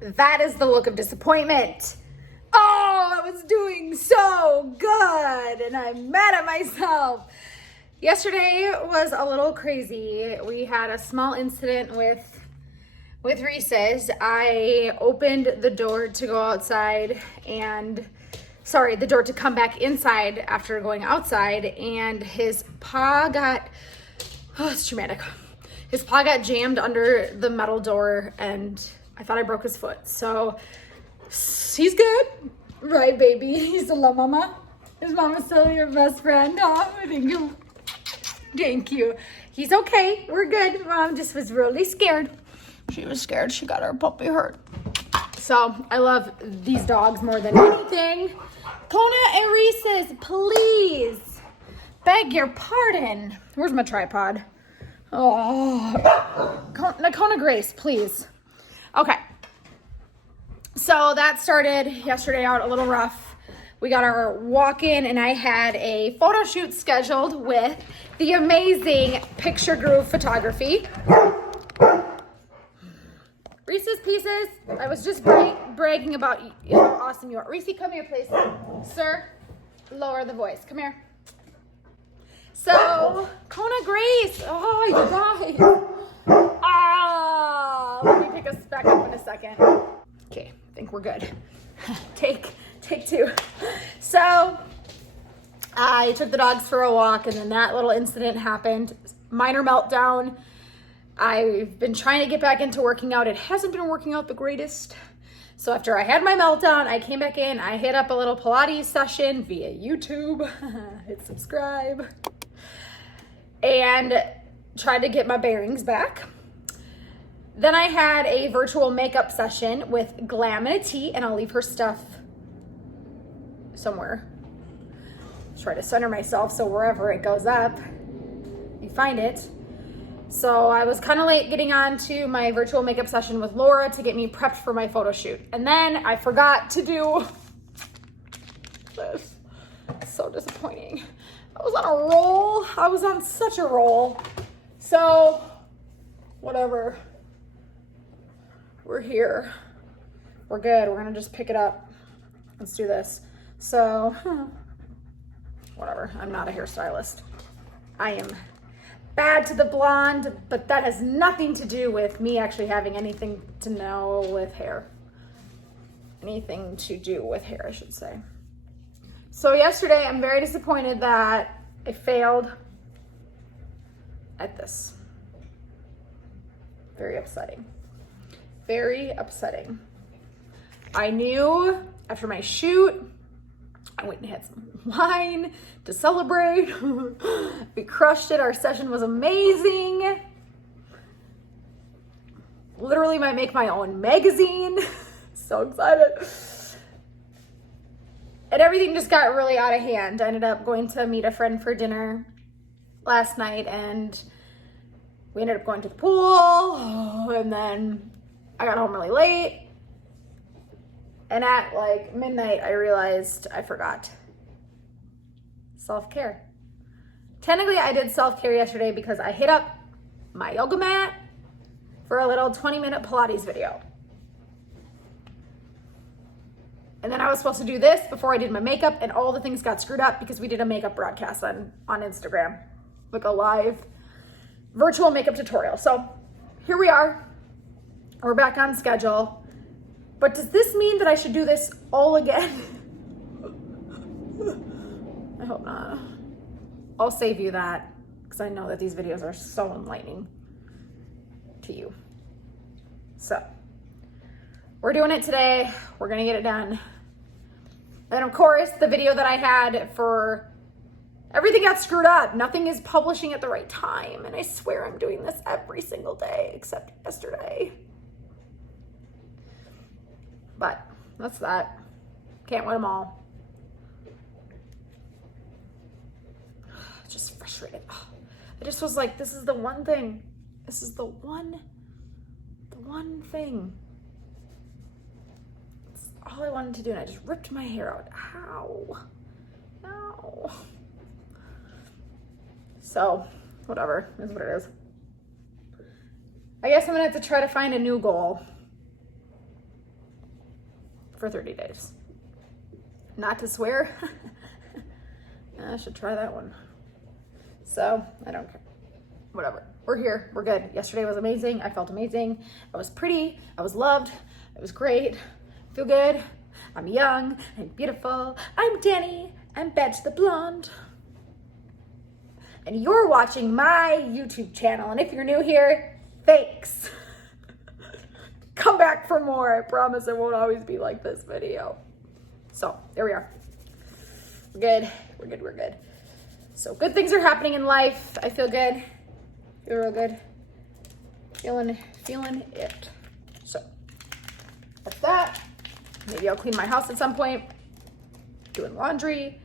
That is the look of disappointment. Oh, I was doing so good and I'm mad at myself. Yesterday was a little crazy. We had a small incident with Reese's. I opened the door to go outside the door to come back inside after going outside, and his paw got, it's traumatic. His paw got jammed under the metal door and I thought I broke his foot. So he's good, right, baby? You still love mama? Is mama still your best friend? Oh, thank you. He's okay. We're good. Mom just was really scared. She was scared. She got her puppy hurt. So I love these dogs more than anything. Kona and Reese's, please. Beg your pardon. Where's my tripod? Oh, Kona Grace, please. Okay. So that started yesterday out a little rough. We got our walk-in and I had a photo shoot scheduled with the amazing Picture Groove Photography. Reese's Pieces, I was just bragging about how awesome you are. Reese, come here, please. Sir, lower the voice. Come here. So, Kona Grace. Oh, you guys. Let me pick us back up in a second. Okay, I think we're good. Take two. So, I took the dogs for a walk and then that little incident happened. Minor meltdown. I've been trying to get back into working out. It hasn't been working out the greatest. So after I had my meltdown, I came back in. I hit up a little Pilates session via YouTube. Hit subscribe. And tried to get my bearings back. Then I had a virtual makeup session with Glamity, and I'll leave her stuff somewhere. Try to center myself so wherever it goes up, you find it. So I was kind of late getting on to my virtual makeup session with Laura to get me prepped for my photo shoot. And then I forgot to do this. It's so disappointing. I was on a roll. I was on such a roll. So, whatever. We're here. We're good. We're gonna just pick it up. Let's do this. So, whatever. I'm not a hairstylist. I am bad to the blonde, but that has nothing to do with me actually having anything to know with hair. Anything to do with hair, I should say. So yesterday, I'm very disappointed that I failed at this. Very upsetting. Very upsetting. I knew after my shoot, I went and had some wine to celebrate. We crushed it. Our session was amazing. Literally might make my own magazine. So excited. And everything just got really out of hand. I ended up going to meet a friend for dinner last night and we ended up going to the pool. And then I got home really late. And at like midnight, I realized I forgot self-care. Technically, I did self-care yesterday because I hit up my yoga mat for a little 20-minute Pilates video. And then I was supposed to do this before I did my makeup, and all the things got screwed up because we did a makeup broadcast on Instagram, like a live virtual makeup tutorial. So here we are. We're back on schedule. But does this mean that I should do this all again? I hope not. I'll save you that because I know that these videos are so enlightening to you. So we're doing it today. We're gonna get it done. And of course, the video that I had for everything got screwed up. Nothing is publishing at the right time. And I swear I'm doing this every single day except yesterday. But that's that. Can't win them all. Just frustrated. I just was like, this is the one thing. This is the one thing. It's all I wanted to do, and I just ripped my hair out. How? No. So, whatever. Is what it is. I guess I'm gonna have to try to find a new goal. for 30 days. Not to swear. I should try that one. So I don't care. Whatever. We're here. We're good. Yesterday was amazing. I felt amazing. I was pretty. I was loved. It was great. I feel good. I'm young and beautiful. I'm Danny. I'm Betch the Blonde. And you're watching my YouTube channel. And if you're new here, thanks. Come back for more. I promise it won't always be like this video. So there we are. We're good. We're good. We're good. So good things are happening in life. I feel good. Feel real good. Feeling it. So that's that. Maybe I'll clean my house at some point. Doing laundry.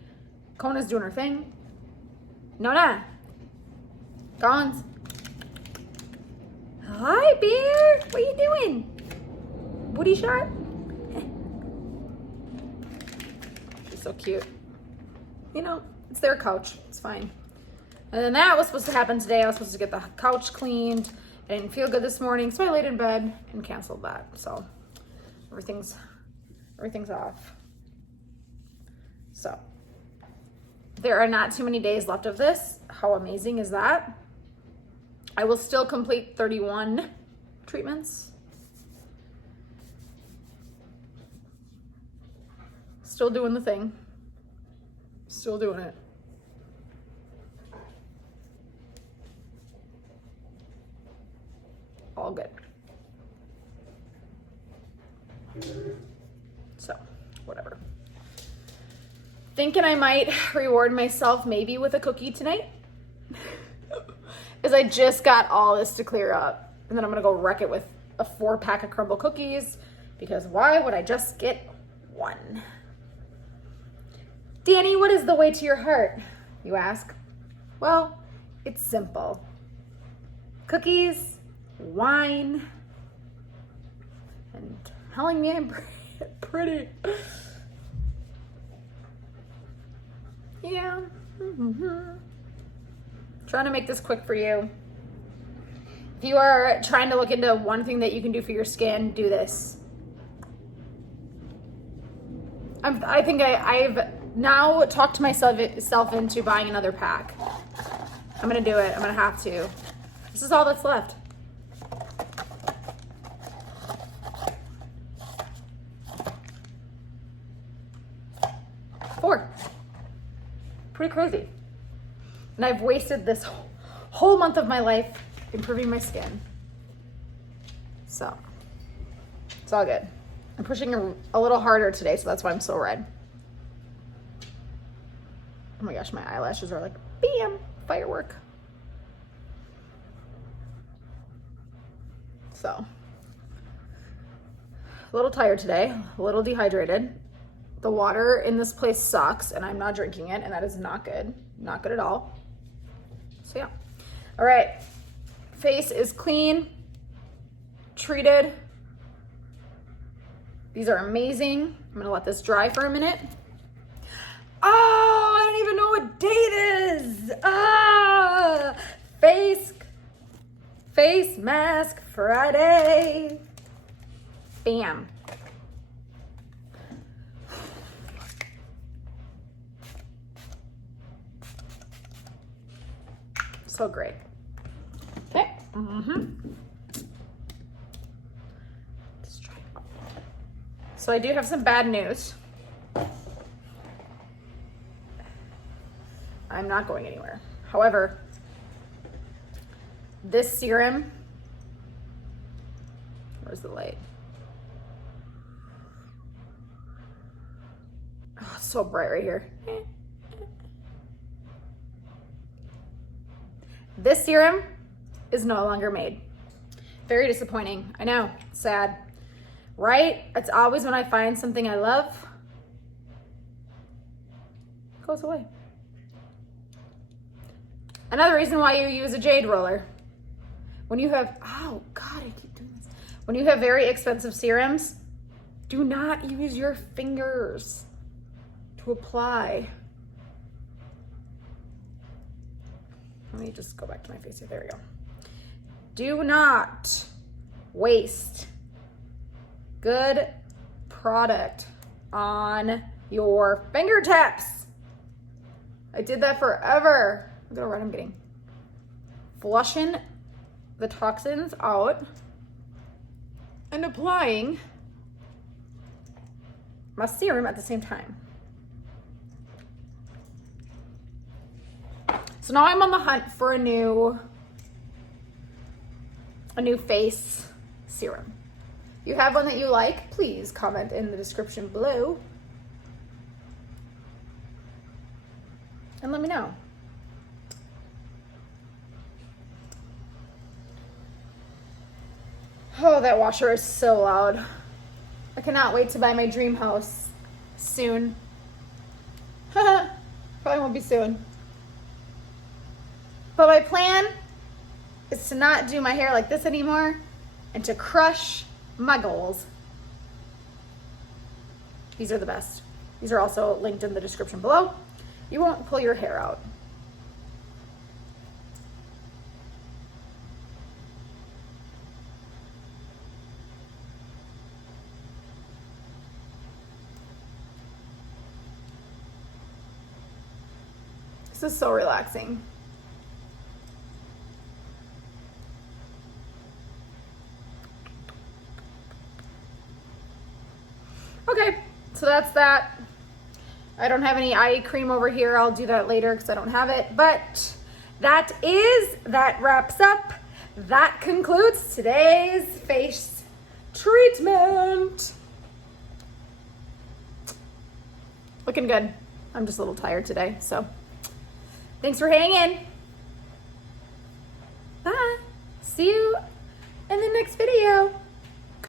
Kona's doing her thing. Nona. Gons. Hi, bear. What are you doing? Booty shot? She's so cute. You know, it's their couch. It's fine. And then that was supposed to happen today. I was supposed to get the couch cleaned. I didn't feel good this morning, so I laid in bed and canceled that. So everything's off. So there are not too many days left of this. How amazing is that? I will still complete 31 treatments. Still doing the thing. Still doing it. All good. So, whatever. Thinking I might reward myself maybe with a cookie tonight. Is I just got all this to clear up. And then I'm gonna go wreck it with a 4-pack of crumble cookies, because why would I just get one? Danny, what is the way to your heart, you ask? Well, it's simple. Cookies, wine, and telling me I'm pretty. Yeah. Trying to make this quick for you. If you are trying to look into one thing that you can do for your skin, do this. I think I've now talked myself into buying another pack. I'm gonna do it. I'm gonna have to. This is all that's left. Four. Pretty crazy. And I've wasted this whole month of my life improving my skin. So it's all good. I'm pushing a little harder today, so that's why I'm so red. Oh my gosh, my eyelashes are like, bam, firework. So, a little tired today, a little dehydrated. The water in this place sucks, and I'm not drinking it, and that is not good. Not good at all. So yeah. All right, face is clean, treated. These are amazing. I'm gonna let this dry for a minute. Oh, I don't even know what date it is. Face mask Friday. Bam. So great. Okay. Let's try it. So I do have some bad news. I'm not going anywhere. However, this serum, where's the light? Oh, it's so bright right here. This serum is no longer made. Very disappointing. I know, sad, right? It's always when I find something I love, it goes away. Another reason why you use a jade roller. When you have, oh God, I keep doing this. When you have very expensive serums, do not use your fingers to apply. Let me just go back to my face here. There we go. Do not waste good product on your fingertips. I did that forever. Look at how red I'm getting. Flushing the toxins out and applying my serum at the same time. So now I'm on the hunt for a new face serum. If you have one that you like, please comment in the description below and let me know. Oh, that washer is so loud. I cannot wait to buy my dream house soon. Probably won't be soon. But my plan is to not do my hair like this anymore and to crush my goals. These are the best. These are also linked in the description below. You won't pull your hair out. This is so relaxing. Okay, so that's that. I don't have any eye cream over here. I'll do that later because I don't have it. But that wraps up. That concludes today's face treatment. Looking good. I'm just a little tired today, so thanks for hanging. Bye. See you in the next video.